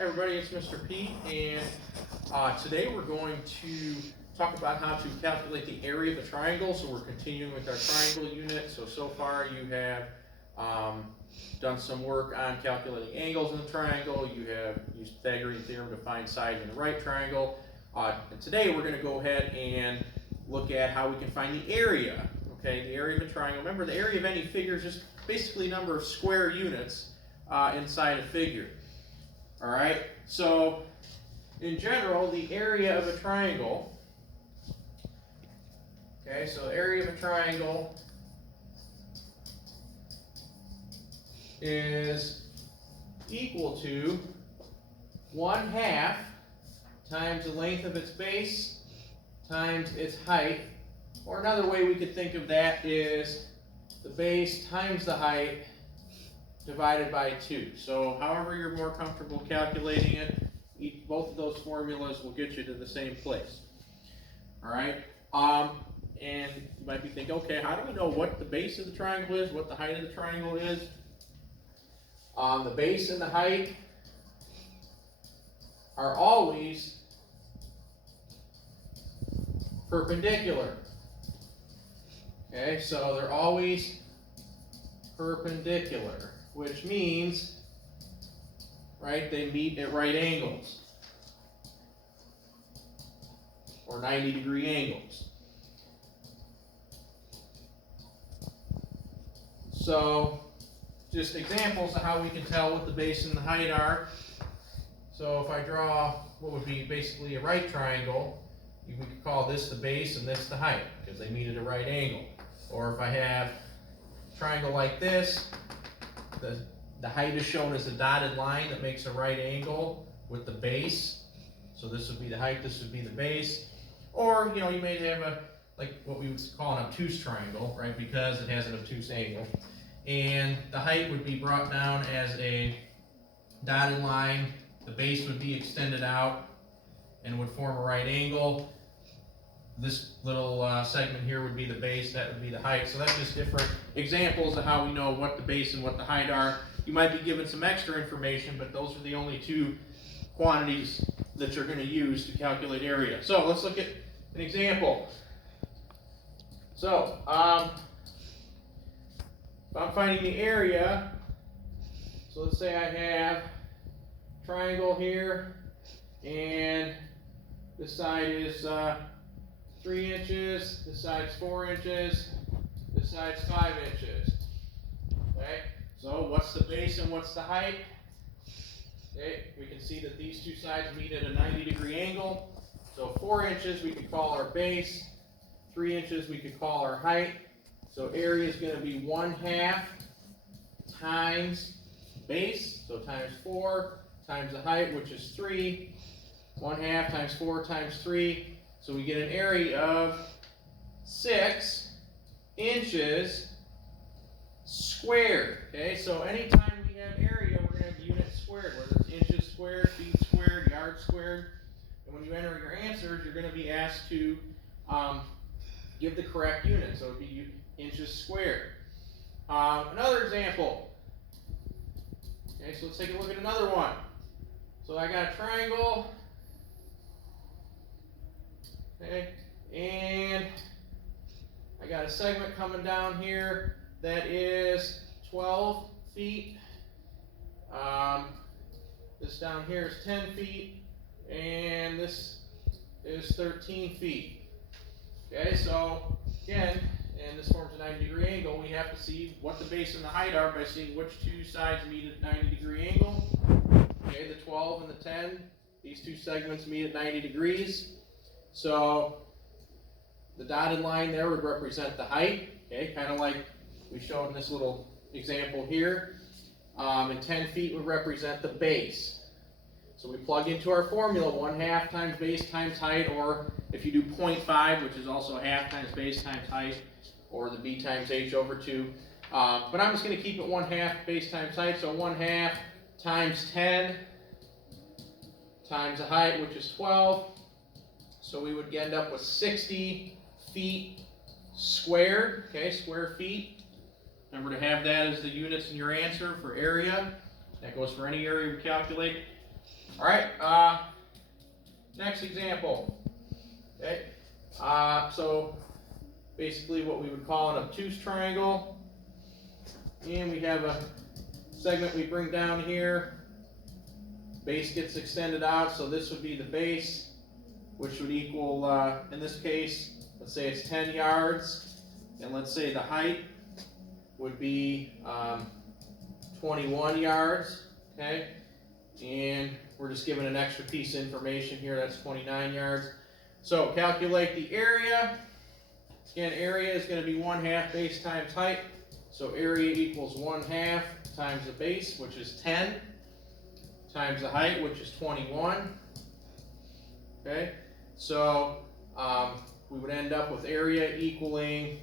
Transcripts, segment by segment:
Hey everybody, it's Mr. Pete, and today we're going to talk about how to calculate the area of the triangle. So we're continuing with our triangle unit. So far you have done some work on calculating angles in the triangle. You have used Pythagorean theorem to find sides in the right triangle. And today we're going to go ahead and look at how we can find the area. Okay, the area of a triangle. Remember, the area of any figure is just basically a number of square units inside a figure. All right, so in general, the area of a triangle, okay, so the area of a triangle is equal to 1/2 times the length of its base times its height, or another way we could think of that is the base times the height divided by 2. So however you're more comfortable calculating it, both of those formulas will get you to the same place. All right. And you might be thinking, okay, how do we know what the base of the triangle is, what the height of the triangle is? The base and the height are always perpendicular. Okay, so they're always perpendicular, which means, right, they meet at right angles, or 90-degree angles. So, just examples of how we can tell what the base and the height are. So if I draw what would be basically a right triangle, we could call this the base and this the height, because they meet at a right angle. Or if I have a triangle like this, the height is shown as a dotted line that makes a right angle with the base. So this would be the height, this would be the base. Or, you know, you may have like what we would call an obtuse triangle, right? Because it has an obtuse angle. And the height would be brought down as a dotted line. The base would be extended out and would form a right angle. This little segment here would be the base, that would be the height. So that's just different examples of how we know what the base and what the height are. You might be given some extra information, but those are the only two quantities that you're going to use to calculate area. So let's look at an example. So if I'm finding the area, so let's say I have a triangle here, and this side is 3 inches, this side's 4 inches, this side's 5 inches. Okay, so what's the base and what's the height? Okay, we can see that these two sides meet at a 90-degree angle. So 4 inches we could call our base, 3 inches we could call our height. So area is going to be 1/2 times base, so times 4 times the height, which is 3. 1/2 times 4 times 3. So we get an area of 6 inches squared. Okay, so anytime we have area, we're going to have units squared, whether it's inches squared, feet squared, yards squared. And when you enter your answers, you're going to be asked to give the correct unit. So it would be inches squared. Another example. Okay, so let's take a look at another one. So I got a triangle. Okay, and I got a segment coming down here that is 12 feet. This down here is 10 feet, and this is 13 feet. Okay, so again, and this forms a 90-degree angle, we have to see what the base and the height are by seeing which two sides meet at 90-degree angle. Okay, the 12 and the 10, these two segments meet at 90 degrees. So the dotted line there would represent the height, okay, kind of like we showed in this little example here. And 10 feet would represent the base. So we plug into our formula 1/2 times base times height, or if you do 0.5, which is also 1/2 times base times height, or the b times h over 2. But I'm just going to keep it 1/2 base times height, so 1/2 times 10 times the height, which is 12. So we would end up with 60 feet squared, okay, square feet. Remember to have that as the units in your answer for area. That goes for any area we calculate. All right, next example. Okay, so basically what we would call an obtuse triangle, and we have a segment we bring down here. Base gets extended out, so this would be the base, which would equal, in this case, let's say it's 10 yards, and let's say the height would be 21 yards, okay? And we're just given an extra piece of information here, that's 29 yards. So calculate the area. Again, area is going to be 1/2 base times height. So area equals 1/2 times the base, which is 10, times the height, which is 21. Okay, so we would end up with area equaling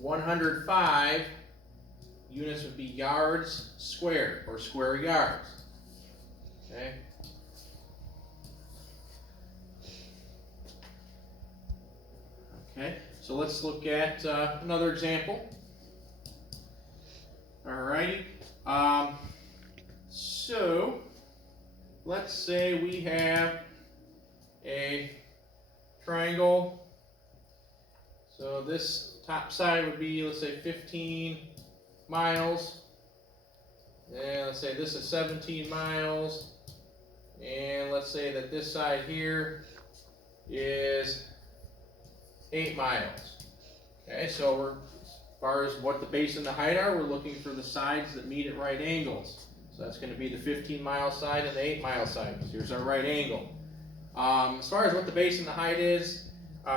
105. Units would be yards squared, or square yards. Okay. Okay, so let's look at another example. Alrighty. So let's say we have a triangle. So this top side would be, let's say, 15 miles. And let's say this is 17 miles. And let's say that this side here is 8 miles. Okay, so we're, as far as what the base and the height are, we're looking for the sides that meet at right angles. So that's going to be the 15-mile side and the 8-mile side, because here's our right angle. As far as what the base and the height is,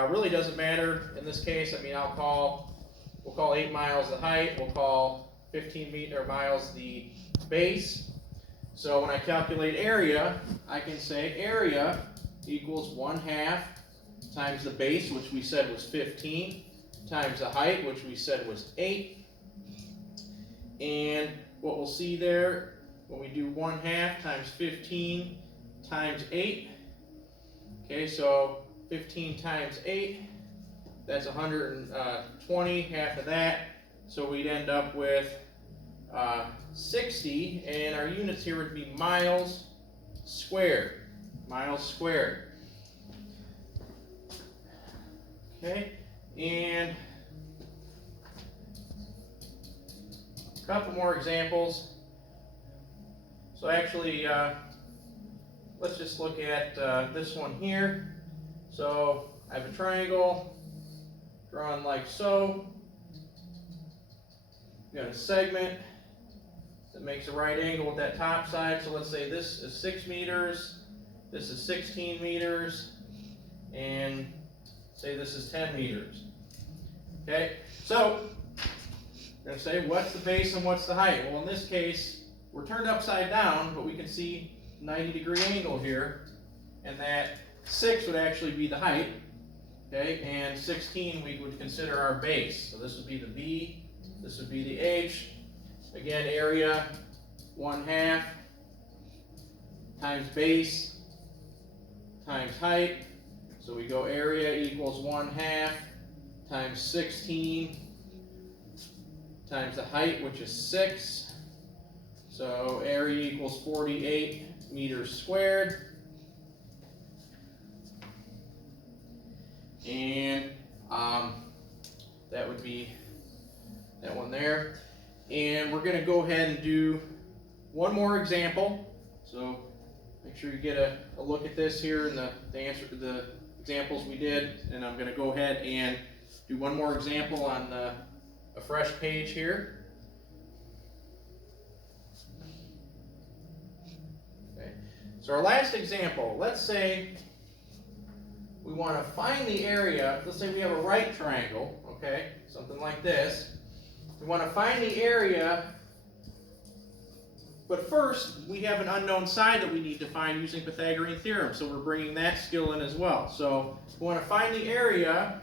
really doesn't matter in this case. I mean, we'll call 8 miles the height, we'll call 15 miles the base. So when I calculate area, I can say area equals 1/2 times the base, which we said was 15, times the height, which we said was 8. And what we'll see there, when we do 1/2 times 15 times 8, okay, so 15 times 8, that's 120, half of that. So we'd end up with 60, and our units here would be miles squared. Miles squared. Okay, and a couple more examples. So actually, let's just look at this one here. So I have a triangle drawn like so. We've got a segment that makes a right angle with that top side. So let's say this is 6 meters, this is 16 meters, and say this is 10 meters. Okay, so we're going to say what's the base and what's the height? Well, in this case, we're turned upside down, but we can see 90-degree angle here, and that 6 would actually be the height, okay, and 16 we would consider our base. So this would be the B, this would be the H. Again, area 1/2 times base times height. So we go area equals 1/2 times 16 times the height, which is 6. So area equals 48 meters squared. And that would be that one there. And we're going to go ahead and do one more example. So make sure you get a look at this here and the answer to the examples we did. And I'm going to go ahead and do one more example on a fresh page here. Okay. So our last example, let's say we want to find the area. Let's say we have a right triangle, okay, something like this. We want to find the area, but first we have an unknown side that we need to find using Pythagorean theorem, so we're bringing that skill in as well. So we want to find the area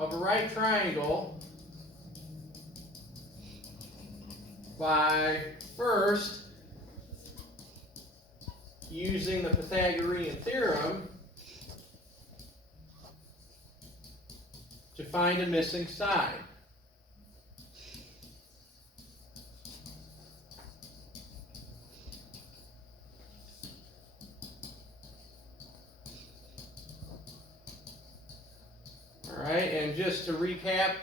of a right triangle by first using the Pythagorean theorem to find a missing side. Alright, and just to recap,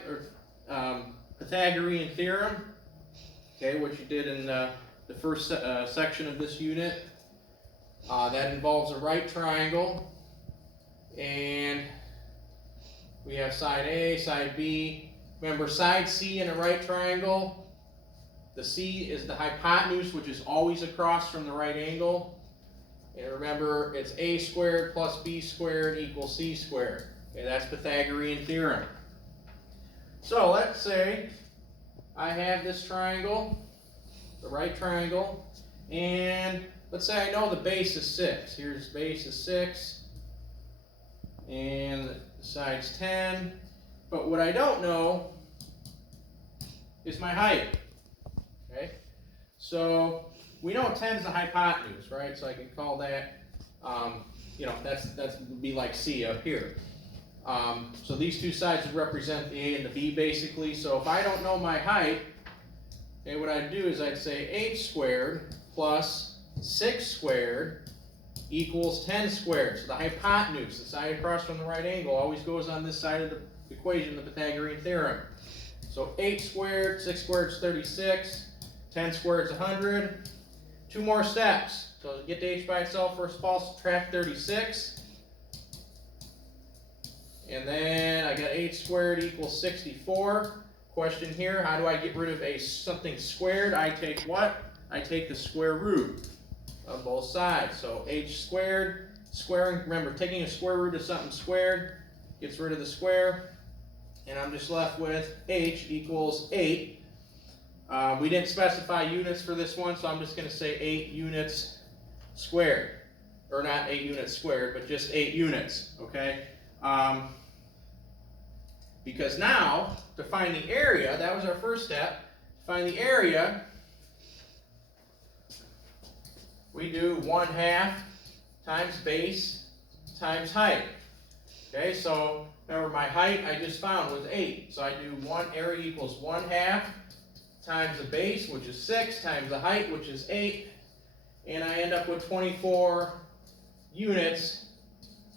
Pythagorean theorem, okay, what you did in the first section of this unit, that involves a right triangle, and we have side A, side B. Remember, side C in a right triangle, the C is the hypotenuse, which is always across from the right angle. And remember, it's a squared plus b squared equals c squared. Okay, that's Pythagorean theorem. So let's say I have this triangle, the right triangle, and let's say I know the base is 6. Here's base is 6, and the side's 10. But what I don't know is my height. Okay, so we know 10 is the hypotenuse, right? So I can call that, that's would be like C up here. So these two sides would represent the A and the B basically. So if I don't know my height, okay, what I'd do is I'd say 8 squared plus 6 squared equals 10 squared. So the hypotenuse, the side across from the right angle, always goes on this side of the equation, the Pythagorean theorem. So 8 squared, 6 squared is 36, 10 squared is 100. 2 more steps. So to get to h by itself, first of all, subtract 36. And then I got 8 squared equals 64. Question here, how do I get rid of something squared? I take what? I take the square root of both sides. So h squared, squaring, remember, taking a square root of something squared gets rid of the square. And I'm just left with h equals 8. We didn't specify units for this one, so I'm just going to say 8 units squared. Or not 8 units squared, but just 8 units, okay? Because now, to find the area, that was our first step. To find the area, we do 1/2 times base times height. Okay, so remember my height I just found was 8. So I do area equals 1/2 times the base, which is 6, times the height, which is 8, and I end up with 24 units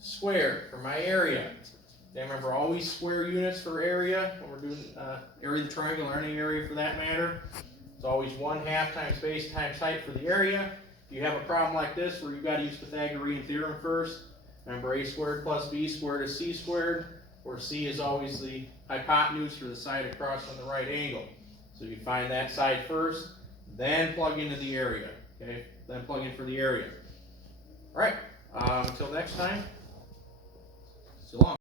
squared for my area. Okay, remember, always square units for area when we're doing area of the triangle or any area for that matter. It's always 1/2 times base times height for the area. If you have a problem like this where you've got to use Pythagorean theorem first, remember a squared plus b squared is c squared, where c is always the hypotenuse for the side across from the right angle. So you find that side first, then plug into the area. Okay, then plug in for the area. All right, until next time, so long.